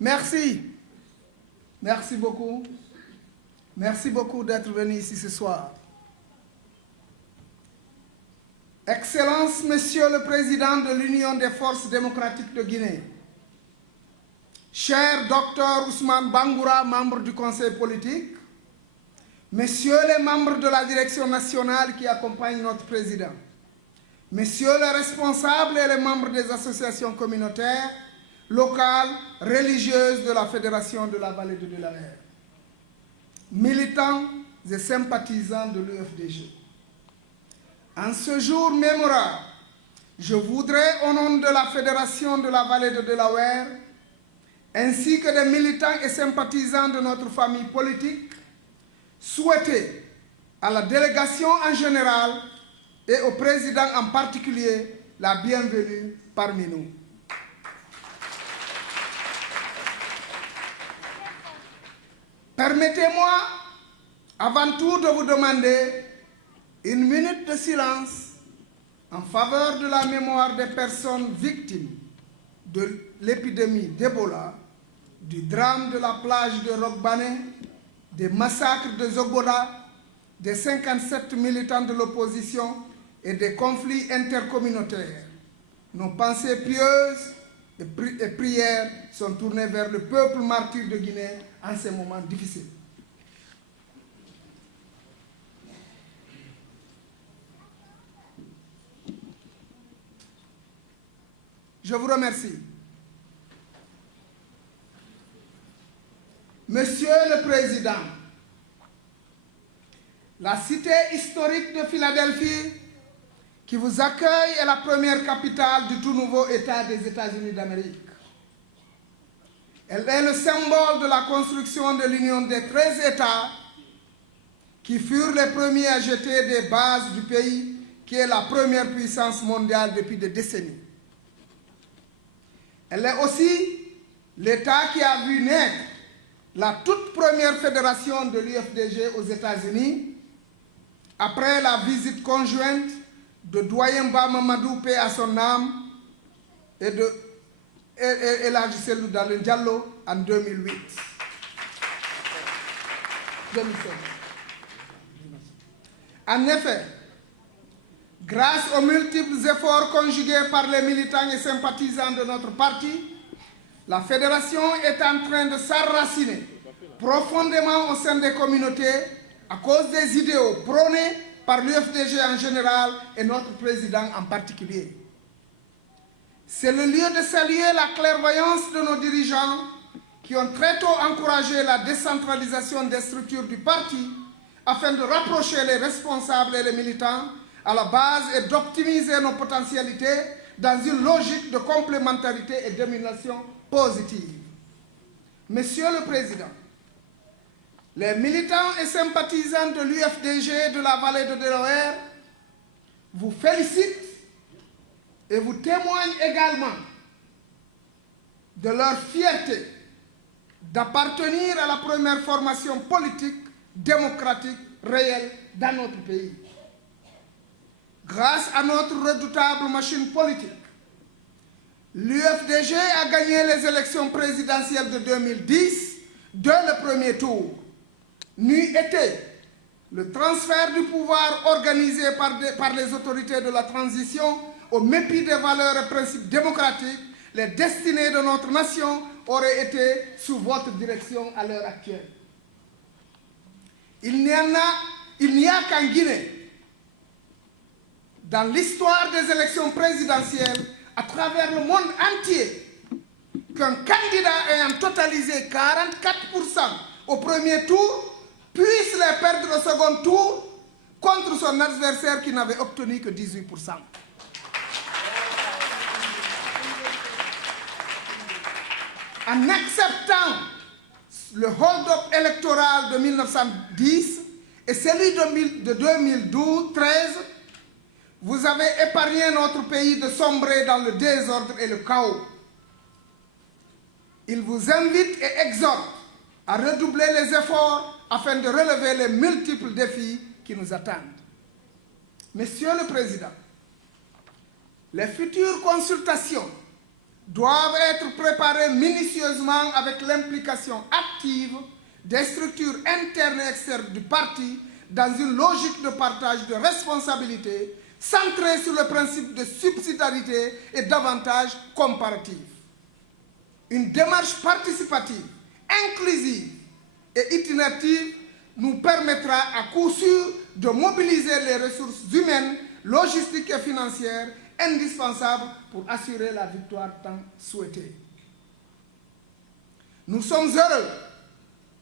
Merci. Merci beaucoup. Merci beaucoup d'être venu ici ce soir. Excellences, Monsieur le Président de l'Union des forces démocratiques de Guinée, cher Dr Ousmane Bangoura, membre du Conseil politique, Messieurs les membres de la direction nationale qui accompagnent notre président, Messieurs les responsables et les membres des associations communautaires, locales, religieuses de la Fédération de la Vallée de Delaware, militants et sympathisants de l'UFDG. En ce jour mémorable, je voudrais, au nom de la Fédération de la Vallée de Delaware, ainsi que des militants et sympathisants de notre famille politique, souhaiter à la délégation en général et au président en particulier la bienvenue parmi nous. Permettez-moi, avant tout, de vous demander une minute de silence en faveur de la mémoire des personnes victimes de l'épidémie d'Ebola, du drame de la plage de Rogbane, des massacres de Zogoda, des 57 militants de l'opposition et des conflits intercommunautaires. Nos pensées pieuses et prières sont tournées vers le peuple martyr de Guinée en ces moments difficiles. Je vous remercie. Monsieur le Président, la cité historique de Philadelphie qui vous accueille est la première capitale du tout nouveau État des États-Unis d'Amérique. Elle est le symbole de la construction de l'union des 13 États qui furent les premiers à jeter des bases du pays qui est la première puissance mondiale depuis des décennies. Elle est aussi l'État qui a vu naître la toute première fédération de l'UFDG aux États-Unis après la visite conjointe de Doyenba Mamadou, paix à son âme, et de Elhadji Cellou Dalein Diallo en 2008. En effet, grâce aux multiples efforts conjugués par les militants et sympathisants de notre parti, la fédération est en train de s'enraciner profondément au sein des communautés à cause des idéaux prônés par l'UFDG en général et notre président en particulier. C'est le lieu de saluer la clairvoyance de nos dirigeants qui ont très tôt encouragé la décentralisation des structures du parti afin de rapprocher les responsables et les militants à la base et d'optimiser nos potentialités dans une logique de complémentarité et d'émulation positive. Monsieur le Président, les militants et sympathisants de l'UFDG de la Vallée de Delaware vous félicitent et vous témoignent également de leur fierté d'appartenir à la première formation politique démocratique réelle dans notre pays. Grâce à notre redoutable machine politique, l'UFDG a gagné les élections présidentielles de 2010 dès le premier tour. N'eût été le transfert du pouvoir organisé par les autorités de la transition au mépris des valeurs et principes démocratiques, les destinées de notre nation auraient été sous votre direction à l'heure actuelle. Il n'y a qu'en Guinée, dans l'histoire des élections présidentielles, à travers le monde entier, qu'un candidat ayant totalisé 44% au premier tour puisse les perdre au second tour contre son adversaire qui n'avait obtenu que 18%. En acceptant le hold-up électoral de 1910 et celui de 2012-13, vous avez épargné notre pays de sombrer dans le désordre et le chaos. Il vous invite et exhorte à redoubler les efforts afin de relever les multiples défis qui nous attendent. Monsieur le Président, les futures consultations doivent être préparés minutieusement avec l'implication active des structures internes et externes du parti dans une logique de partage de responsabilités centrée sur le principe de subsidiarité et d'avantages comparatifs. Une démarche participative, inclusive et itérative nous permettra à coup sûr de mobiliser les ressources humaines, logistiques et financières indispensables pour assurer la victoire tant souhaitée. Nous sommes heureux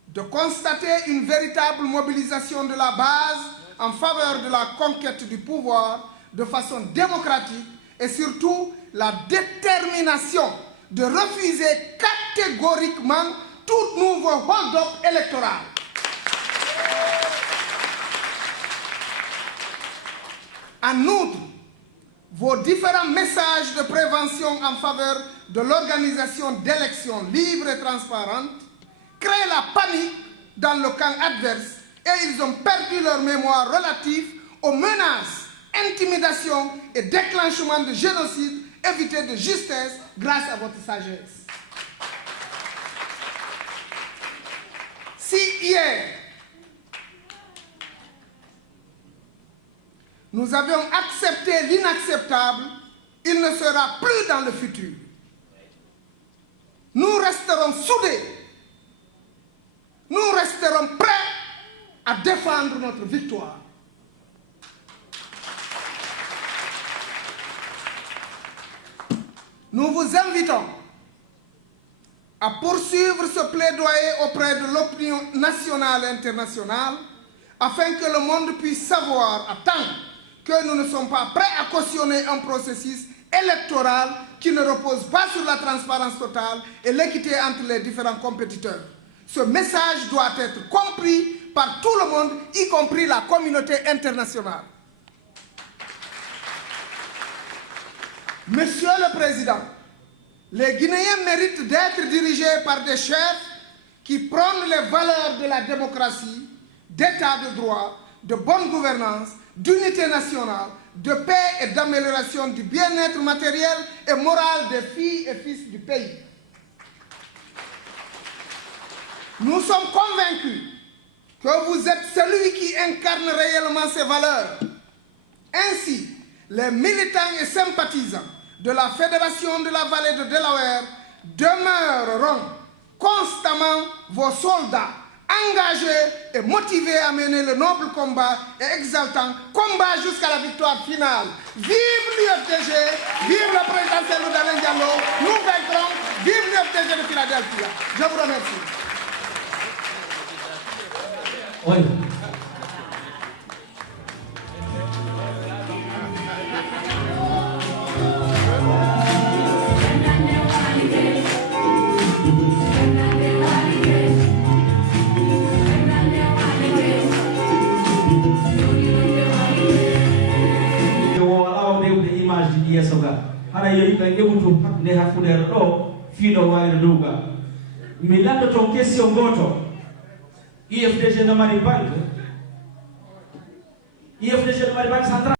de constater une véritable mobilisation de la base en faveur de la conquête du pouvoir de façon démocratique et surtout la détermination de refuser catégoriquement tout nouveau hold-up électoral. En outre, vos différents messages de prévention en faveur de l'organisation d'élections libres et transparentes créent la panique dans le camp adverse et ils ont perdu leur mémoire relative aux menaces, intimidations et déclenchement de génocide évités de justesse grâce à votre sagesse. Si hier, nous avions accepté l'inacceptable, il ne sera plus dans le futur. Nous resterons soudés. Nous resterons prêts à défendre notre victoire. Nous vous invitons à poursuivre ce plaidoyer auprès de l'opinion nationale et internationale afin que le monde puisse savoir à temps que nous ne sommes pas prêts à cautionner un processus électoral qui ne repose pas sur la transparence totale et l'équité entre les différents compétiteurs. Ce message doit être compris par tout le monde, y compris la communauté internationale. Monsieur le Président, les Guinéens méritent d'être dirigés par des chefs qui prônent les valeurs de la démocratie, d'état de droit, de bonne gouvernance, d'unité nationale, de paix et d'amélioration du bien-être matériel et moral des filles et fils du pays. Nous sommes convaincus que vous êtes celui qui incarne réellement ces valeurs. Ainsi, les militants et sympathisants de la Fédération de la Vallée de Delaware demeureront constamment vos soldats, engagés et motivés à mener le noble combat et exaltant combat jusqu'à la victoire finale. Vive l'UFDG, vive le président Cellou Dalein Diallo, nous vaincrons, vive l'UFDG de Philadelphie. Je vous remercie. Oui. hana yoyi kan yebutu ne hafudere do fido wayre duga mi lando ton question goto IFDG na mari banque IFDG na mari banque centrale